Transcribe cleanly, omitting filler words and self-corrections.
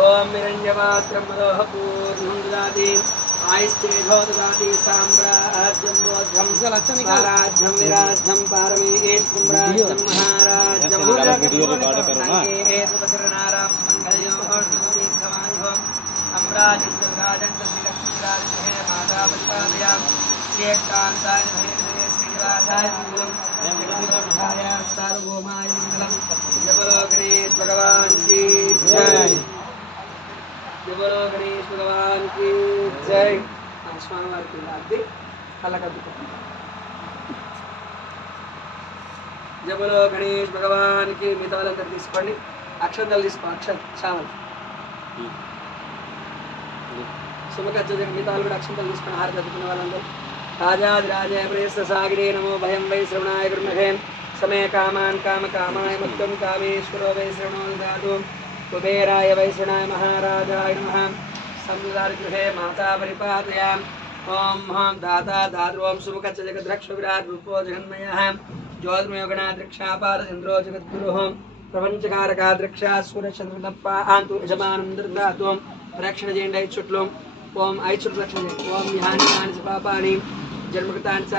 ओम निरंजवात्रम मदोह पूर्णं ददाति आयस्तेजोददाति साम्राज्यं बोद्धं साराज्यं विराज्यं पारमेश्वरं राज्यं महाराज्यं संकेतवज्रनारां मंगलयोर्धवदीर्घमायुः सम्राजं राजं श्रीलक्ष्मीराजहे माता परिपालयां श्रीकान्ताय भैरवे श्रीनिवासाय मंगलम् जगन्नाथाय सार्वभौमाय मंगलम् जय बोलो गणेश भगवान की जय जय बोलो गणेश भगवान की जय स्वामिवार की आरती अलग जय बोलो गणेश भगवान की मितावలందరూ తీసుకోండి అక్షంతలు తీసుకో చావల్ సుమకచ్చ మితాలు కూడా అక్షంతలు తీసుకొని హారతి అందుకునే వాళ్ళందరూ राजाधिराजाय प्रेयसागिरे नमो भयं वै श्रवणाय गुरुमहे समय कामान् कामकामाय मुक्तं कामेश्वरो वै श्रवणो ददातु कुबेराय वै श्रवणाय महाराजाय नमः संविदारगृहे माता परिपालयाम् ॐ हं दाता दाद्रों सुमुखच्च जगद्रक्षविराट् रूपो जगन्मयः ज्योतिर्मयोगणाद्रक्षापाद इन्द्रो जगद्गुरुः प्रपञ्चकारकाद्रक्षासुरचन्द्रदप्पा आन्तु यजमानं दर्दातु रक्षणजेण्डै चुट्लुं ओम ऐ चुट्लक्ष्मी ओम विहानि पापानि जन्मकृतानि च